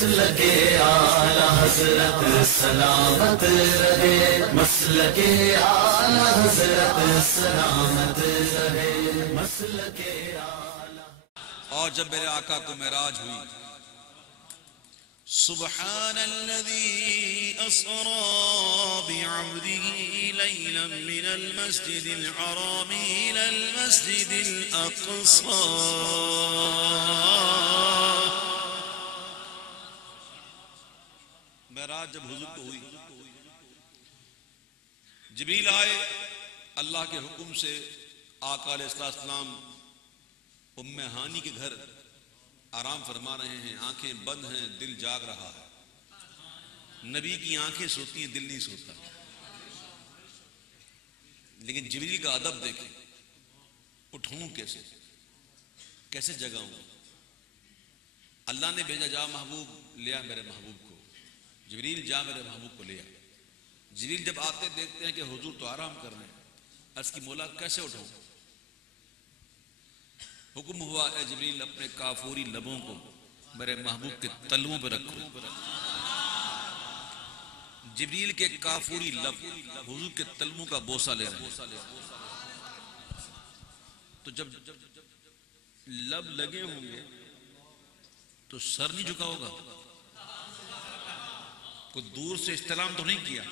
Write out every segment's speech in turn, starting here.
مسلک اعلی حضرت سلامت رہے، مسلک اعلی حضرت سلامت رہے، مسلک اعلی۔ اور جب میرے آقا کو معراج ہوئی، سبحان الذي أسرى بعبده ليلا من المسجد الحرام إلى المسجد الأقصى معراج جب حضور کو ہوئی، جبریل آئے اللہ کے حکم سے، آقا علیہ السلام ام ہانی کے گھر آرام فرما رہے ہیں، آنکھیں بند ہیں، دل جاگ رہا ہے۔ نبی کی آنکھیں سوتی ہیں، دل نہیں سوتا، لیکن جبریل کا ادب دیکھیں، اٹھوں کیسے، کیسے جگاؤں؟ اللہ نے بھیجا، جا محبوب لیا میرے محبوب کو، جبریل جا میرے محبوب کو لیا۔ جبریل جب آتے دیکھتے ہیں کہ حضور تو آرام کر رہے ہیں، عرض کی مولا کیسے اٹھوں؟ حکم ہوا، اے جبریل اپنے کافوری لبوں کو میرے محبوب کے تلووں پہ رکھو۔ جبریل کے کافوری لب حضور کے تلووں کا بوسہ لے رہے ہیں، تو جب لب لگے ہوں گے تو سر نہیں جھکا ہوگا، کوئی دور سے استلام تو نہیں کیا۔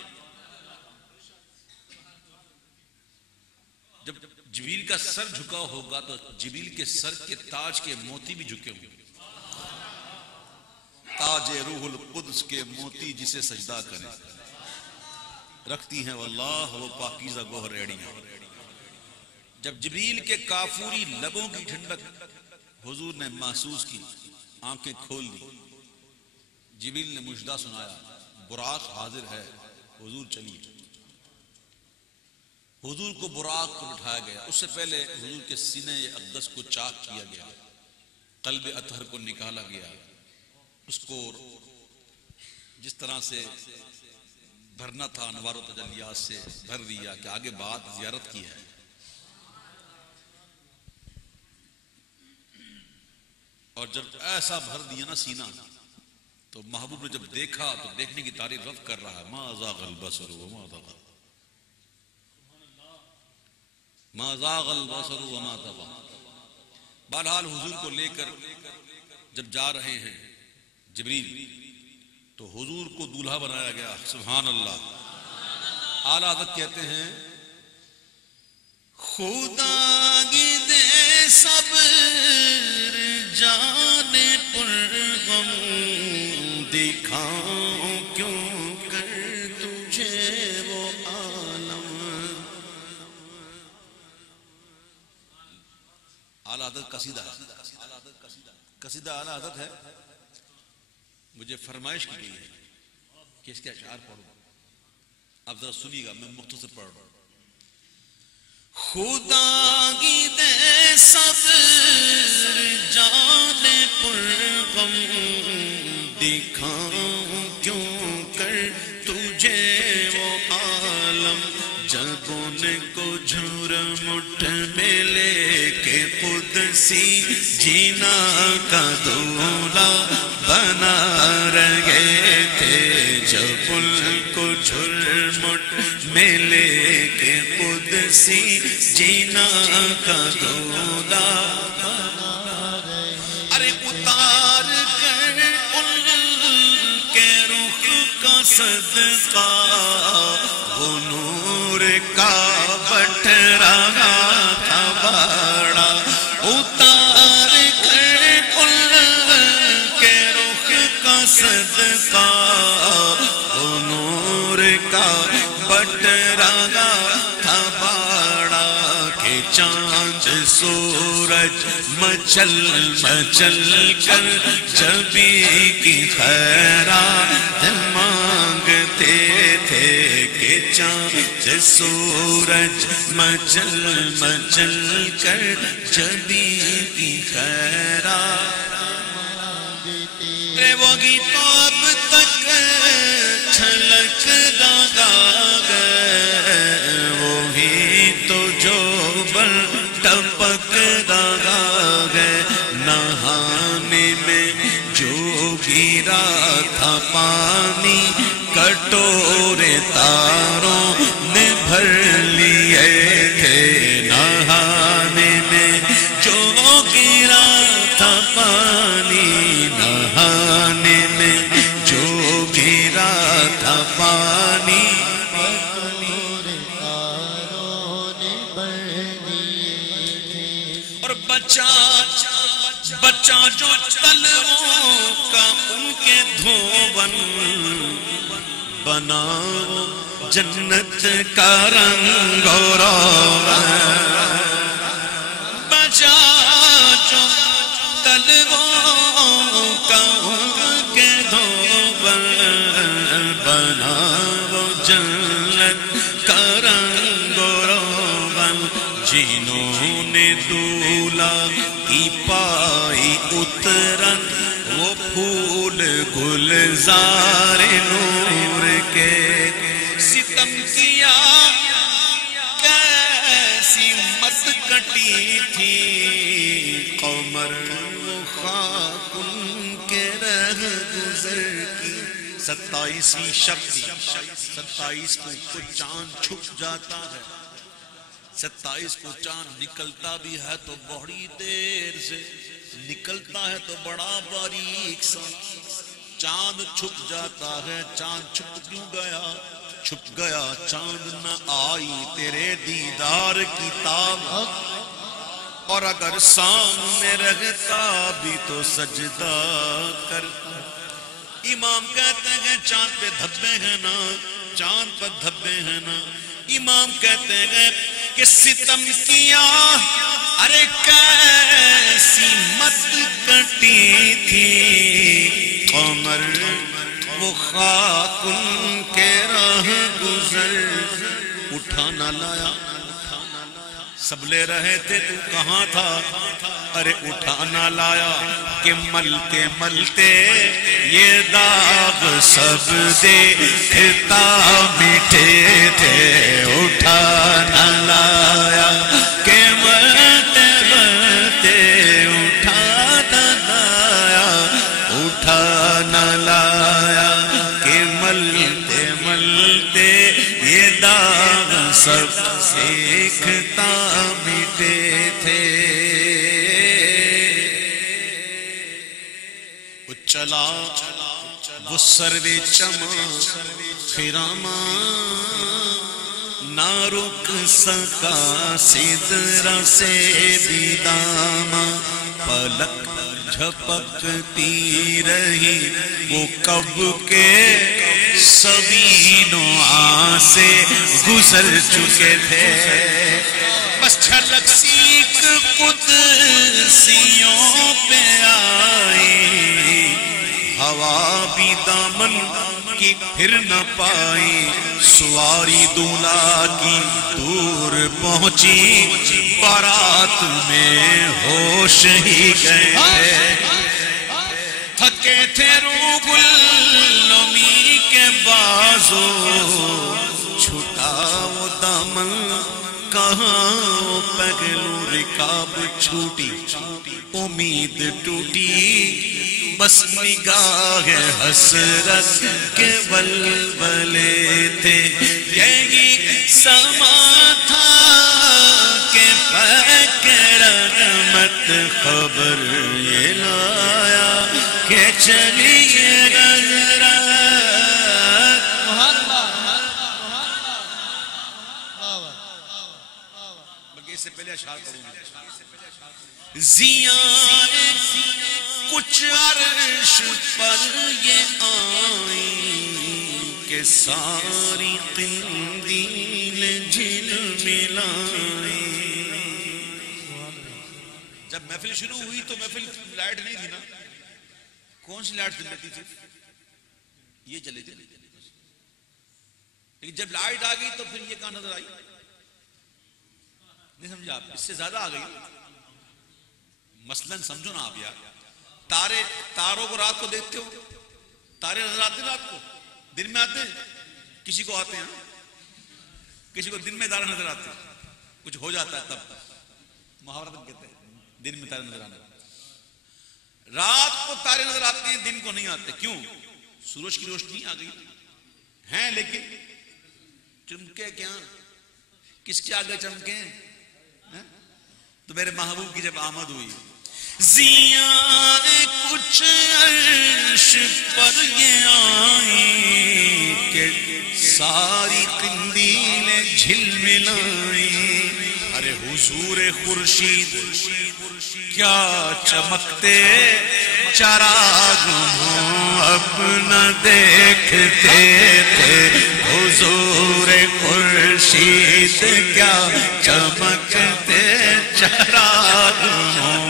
جب جبریل کا سر جھکا ہوگا تو جبریل کے سر کے تاج کے موتی بھی جھکے ہوں گے۔ تاج روح القدس کے موتی جسے سجدہ کرے، رکھتی ہیں واللہ وہ پاکیزہ گوہر ایڑیاں۔ جب جبریل کے کافوری لبوں کی ٹھنڈک حضور نے محسوس کی، آنکھیں کھول دی، جبریل نے مژدہ سنایا، براق حاضر ہے، حضور چلیے۔ حضور کو براق پر بٹھایا گیا، اس سے پہلے حضور کے سینے اقدس کو چاک کیا گیا، قلب اطہر کو نکالا گیا، اس کو جس طرح سے بھرنا تھا انوار و تجلیات سے بھر دیا کہ آگے بات زیارت کی ہے۔ اور جب ایسا بھر دیا نا سینہ، تو محبوب نے جب دیکھا تو دیکھنے کی تعریف رب کر رہا ہے، ما زاغ البصر وما طغى، ما زاغ البصر وما طغى۔ بہرحال حضور کو لے کر جب جا رہے ہیں جبریل، تو حضور کو دولہا بنایا گیا، سبحان اللہ۔ اعلیٰ حضرت کہتے ہیں، خدا کی دے صبر جانے پر غم دکھاؤں کیوں کر تجھے وہ عالم۔ اعلیٰ حضرت قصیدہ اعلیٰ حضرت ہے، مجھے فرمائش کی گئی ہے کہ اس کے اشعار پڑھوں، اب ذرا سنیے گا، میں مختصر پڑھ رہا ہوں۔ خدا کی دے صبر جانے پر غم دکھاؤں کیوں کر تجھے وہ عالم، جب ان کو جھرمٹ میں لے کے قدسی جینا کا دولہا بنا رہے تھے، جب ان کو جھرمٹ میں لے کے قدسی جینا کا دولہا بنا رہے، ارے اتار کر ان کے رخ کا صدقہ وہ نور کا بٹ رہا تھا بڑا، اتار کر ان کے رخ کا صدقہ وہ نور کا بٹ رہا تھا بڑا، کہ چاند سورج مچل مچل کر جبی کی خیرات مانگتے تھے، کہ چاند سورج مچل مچل کر جبی کی خیرات مانگتے، وہی تو اب تک چھلک رہا ہے، وہی تو جو بر ٹپک رہا ہے، نہانے میں جو گرا تھا پانی کٹورے تاروں نے بھر لیے تھے نہانے میں جو گرا تھا پانی نہانے میں جو گرا تھا پانی اور بچہ جو تلووں کا ان کے دھون بنا جنت کا رنگ اور بچہ جو تلووں کا ان کے دھون بنا جنت کا رنگ اور جنہوں نے دولا کی پائی اترن وہ پھول گلزار نور کے ستم کیا کیسی مت کٹی تھی قمر وہ خاک ان کے رہ گزر کی 27ویں شب تھی 27 کو چاند چھپ جاتا ہے 27 کو چاند نکلتا بھی ہے تو بڑی دیر سے نکلتا ہے تو بڑا باریک سا چاند چھپ جاتا ہے چاند چھپ کیوں گیا چھپ گیا چاند نہ آئی تیرے دیدار کی تاب اور اگر سامنے رہتا بھی تو سجدہ کرتا امام کہتے ہیں چاند پہ دھبے ہیں نا چاند پر دھبے ہیں نا امام کہتے ہیں کہ ستم کیا ارے کیسی مت کٹی تھی قمر وہ خاک ان کے راہ گزر اٹھا نہ لایا سب لے رہے تھے تو کہاں تھا ارے اٹھا نہ لایا کہ ملتے ملتے یہ داغ سب دیکھتا میٹھے تھے اٹھا نہ لایا کہ ملتے ملتے اٹھا نہ لایا اٹھا نہ لایا کہ ملتے ملتے یہ داغ سب دیکھتا میٹھے تھے چلا وہ سروے چما خراما نہ رک سکا سدرا سے بھی داما پلک جھپکتی رہی وہ کب کے سبینوں سے گزر چکے تھے بس چھلک سیکھ قدسیوں پہ آئی ہوا بھی دامن کی پھر نہ پائی سواری دولہا کی دور پہنچی بارات میں ہوش ہی گئے تھے تھکے تھے روح النمی کے بازو چھٹا وہ دامن کہاں پگلو رکاب چھوٹی امید ٹوٹی بس نگاہ حسرت کے بلبلے تھے یہی سما تھا کہ رحمت خبر یہ لایا کہ چلیے بلکہ اس سے پہلے اشعار کروں گا زیاں کچھ عرش پر یہ آئی کہ ساری قندیل جھلملائی جب محفل شروع ہوئی تو محفل لائٹ نہیں تھی نا کون سی لائٹ جلتی تھی یہ جلے تھے لیکن جب لائٹ آ گئی تو پھر یہ کہاں نظر آئی نہیں سمجھا آپ اس سے زیادہ آ گئی مثلاً سمجھو نا آپ یار تاروں کو رات کو دیکھتے ہو تارے نظر آتے ہیں رات کو دن میں آتے ہیں کسی کو آتے ہیں کسی کو دن میں تارے نظر آتے ہیں کچھ ہو جاتا ہے تب محاورت کہتے ہیں دن میں تارے نظر آنے رات کو تارے نظر آتے ہیں دن کو نہیں آتے کیوں سورج کی روشنی آ گئی ہیں، لیکن چمکے کیا؟ کس کے آگے چمکے؟ تو میرے محبوب کی جب آمد ہوئی، زیاں کچھ عرش پر یہ آئی کہ ساری قندیلیں جھلملائیں، ارے حضور خورشید کیا چمکتے چراغ ہوں اپنا دیکھتے تھے، حضور خورشید کیا چمکتے چراغ ہوں،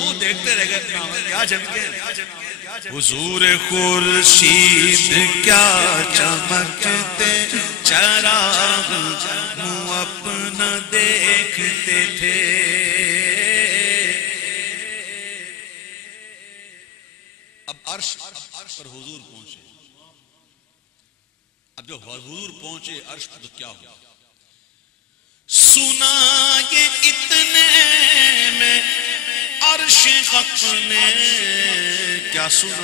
وہ دیکھتے رہ گئے کیا چمکے، حضور خورشید کیا چمکتے چراغ ہوں اپنا دیکھتے تھے۔ اب عرش پر حضور پہنچے، اب جب حضور پہنچے عرش پر تو کیا ہوا؟ سنا یہ اتنے میں عرش حق نے کیا سنا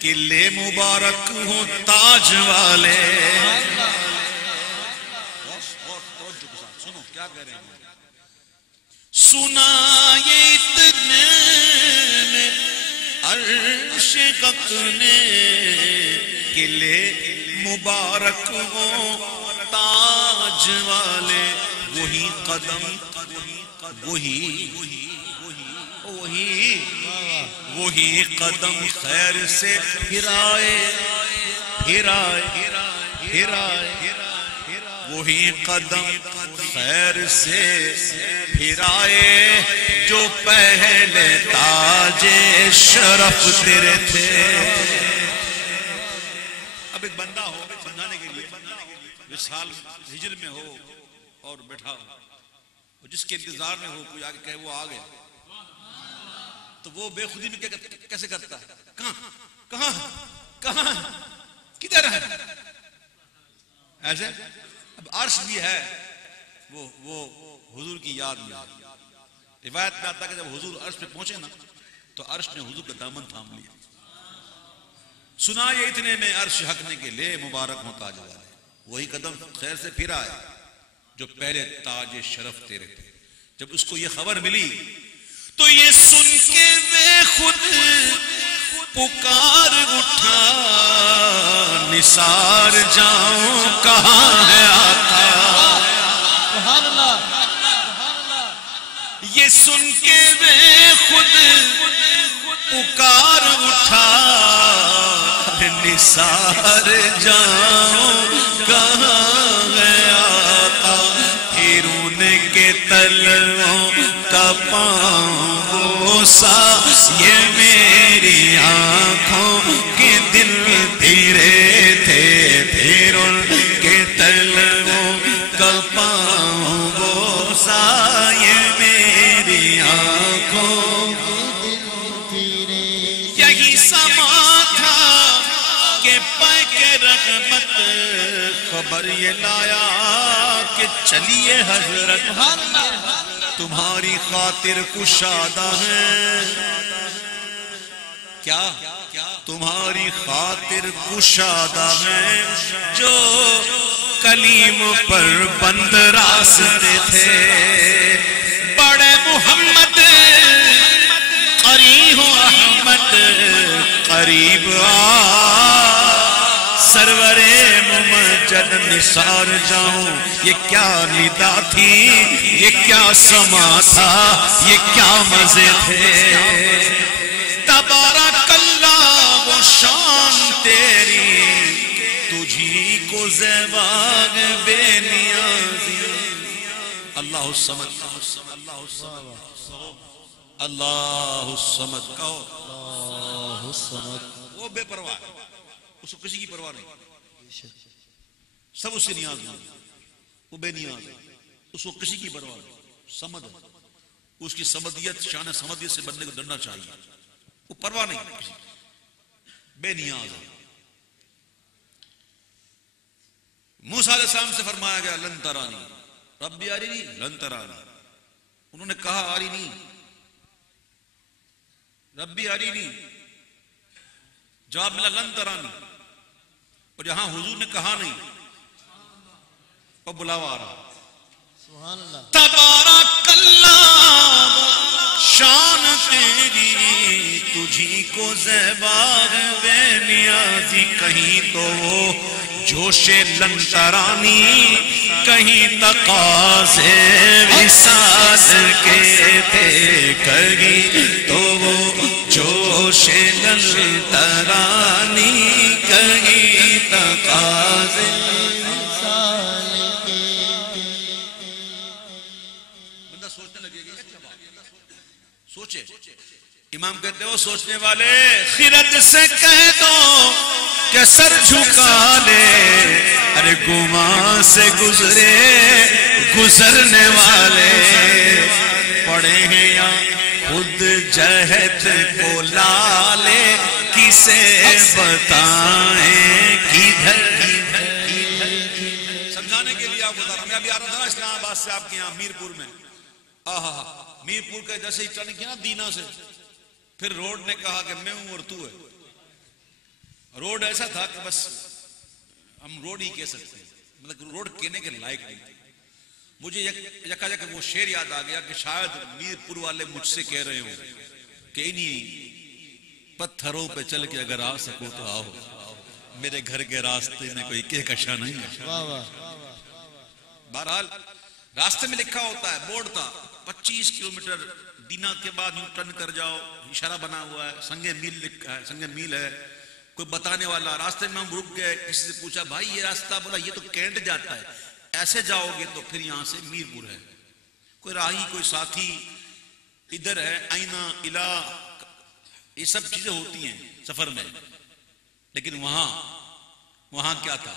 کہ لے مبارک ہوں تاج والے، سنو کیا کہہ رہے ہیں، سنا یہ اتنے میں عرش حق نے کہ لے مبارک ہوں تاج والے، وہی قدم وہی قدم خیر سے پھرائے، وہی قدم خیر سے پھرائے جو پہلے تاج شرف تیرے تھے۔ اب ایک بندہ ہو سمجھانے کے لیے وصال ہجر میں ہو اور بیٹھا ہو، جس کے انتظار میں ہو کوئی آگے کہے وہ آ گیا، تو وہ بے خودی میں کیسے کرتا ہے؟ کہاں کدھر ہے ایسے؟ اب عرش بھی ہے وہ حضور کی یاد میں، روایت میں آتا ہے کہ جب حضور عرش پہ پہنچے نا تو عرش نے حضور کا دامن تھام لیا، سنا یہ اتنے میں عرش حق نے کے لے مبارک ہوں تاج والے، وہی قدم خیر سے پھر آئے جو پہلے تاج شرف تیرے تھے۔ جب اس کو یہ خبر ملی تو یہ سن کے بے خود پکار اٹھا، نثار جاؤں کہاں ہے آقا، یہ سن کے بے خود پکار اٹھا، نثار جاؤں کہاں ہے آقا، ہیرون کے تلووں کا پاؤں بوسا، یہ میری آنکھوں کے دل تیرے تھے، ہیرون کے تلووں کا پاؤں بوسا، یہ میری آنکھوں کے دل تیرے، یہی سما تھا کہ پے کے رحمت خبر یہ لایا کہ چلیے حضرت تمہاری خاطر کشادہ ہے، کیا تمہاری خاطر کشادہ ہے، جو کلیم پر بند راستے تھے، بڑے محمد قریب احمد قریب سرور ممجد نثار جاؤں، یہ کیا ندا تھی، یہ کیا سما تھا، یہ کیا مزے تھے، تبارک اللہ وہ شان تیری، تجھی کو زیباغ بے نیازی، اللہ الصمد اللہ الصمد اللہ الصمد کہو، اللہ الصمد، وہ بے پرواہ، اس کو کسی کی پرواہ نہیں، سب اس سے نیاز نہیں، وہ بے نیاز ہے، اس کو کسی کی پرواہ نہیں، سمد ہے، اس کی سمدیت شان سمدیت سے بننے کو ڈرنا چاہیے، وہ پرواہ نہیں کسی، بے نیاز ہے۔ موسیٰ علیہ السلام سے فرمایا گیا لن ترانی، ربی ارنی لن ترانی، انہوں نے کہا ارنی ربی ارنی جواب ملا لن ترانی، اور جہاں حضور نے کہا نہیں وہ بلاوا آ رہا. سبحان اللہ. تبارک اللہ شان تیری تجھی کو زیبا بے نیازی، کہیں تو وہ جوش لن ترانی، کہیں تقاضے وصال کے تھے، کہیں تو وہ جوش لن ترانی، کہیں تقاضے. بندہ سوچنے لگے گا سوچے. امام کہتے ہیں وہ سوچنے والے خرد سے کہہ دو کہ سر جھکا لے، ارے گمان سے گزرے گزرنے والے، پڑے ہیں یا خود جہت کو لالے، کسے بتائیں کدھر. سمجھانے کے لیے آپ بتا رہا ہوں. میں ابھی آ رہا تھا نا اسلام آباد سے آپ کے یہاں میرپور میں. میرپور کا جیسے ہی ٹرن کیا نا دینا سے، پھر روڈ نے کہا کہ میں ہوں اور تو ہے. روڈ ایسا تھا کہ بس ہم روڈ ہی کہہ سکتے ہیں، مطلب روڈ کہنے کے لائق نہیں تھے. مجھے یکا یک وہ شعر یاد آ گیا کہ شاید میرپور والے مجھ سے کہہ رہے ہوں کہ انہی پتھروں پہ چل کے اگر آ سکو تو آؤ، میرے گھر کے راستے میں کوئی کہکشاں نہیں ہے. بہرحال راستے میں لکھا ہوتا ہے، بورڈ تھا 25 کلومیٹر دینا کے بعد یوں ٹرن کر جاؤ، اشارہ بنا ہوا ہے، سنگ میل لکھا ہے، سنگ میل ہے. کوئی بتانے والا، راستے میں ہم رک گئے، کسی سے پوچھا بھائی یہ راستہ، بولا یہ تو کینٹ جاتا ہے، ایسے جاؤ گے تو پھر یہاں سے میرپور ہے. کوئی راہی کوئی ساتھی ادھر ہے، آئینہ الہ، یہ سب چیزیں ہوتی ہیں سفر میں. لیکن وہاں کیا تھا؟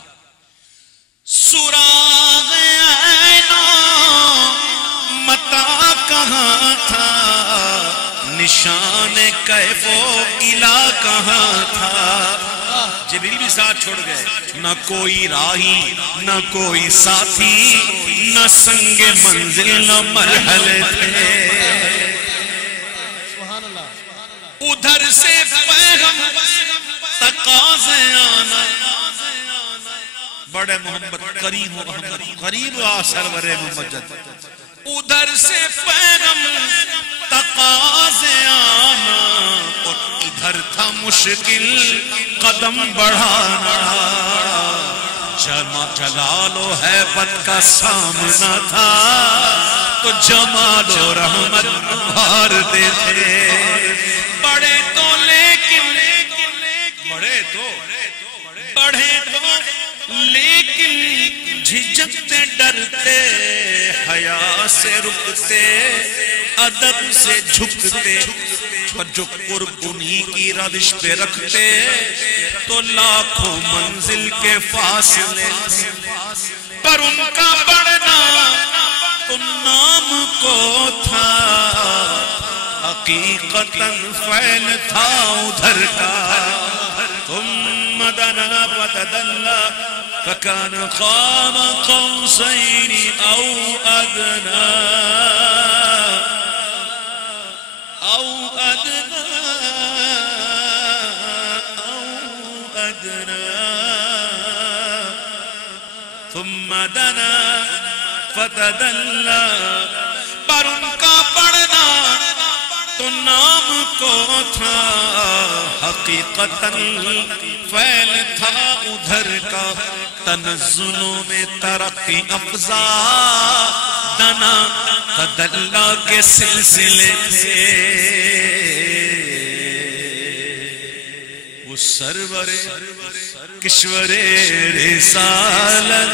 سراغ عینوں متا کہاں تھا، نشان کیف و الہ کہاں تھا. جبریل بھی ساتھ چھوڑ گئے، نہ کوئی راہی نہ کوئی ساتھی، نہ سنگ منزل نہ مرحلے تھے. ادھر سے پیغام تقاضے آنا، بڑے محمد قریب ہو احمد قریب آ سرور ممجد. ادھر سے پیغام تقاضے آنا، اور ادھر تھا مشکل قدم بڑھانا. جلال و حیبت کا سامنا تھا تو جمال و رحمت بھار دیتے. بڑے تو لیکن جھجکتے ڈرتے، حیا سے رکتے، ادب سے جھکتے، پر جو قرب انہی کی روش پہ رکھتے تو لاکھوں منزل کے فاصلے. پر ان کا بڑھنا تو نام کو تھا، حقیقتاً فعل تھا ادھر کا. ثم دنا فتدلى فكان قاب قوسين أو أدنى ثم دنا فتدلى. پر ان کا بڑھنا تو نام کو تھا، حقیقتاً فعل تھا ادھر کا. تنزلوں میں ترقی افزا دنا تدلہ کے سلسلے تھے. وہ سرور کشور رسالت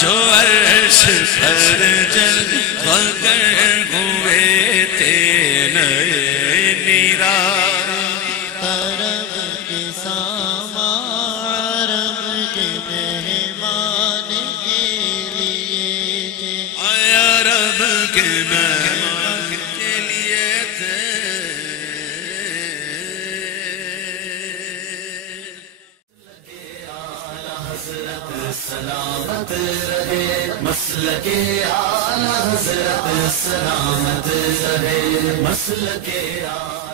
جو عرش پر جلوہ گر ہوئے تھے. سلامت رہے مسلک اعلی حضرت، سلامت رہے مسلک اعلی.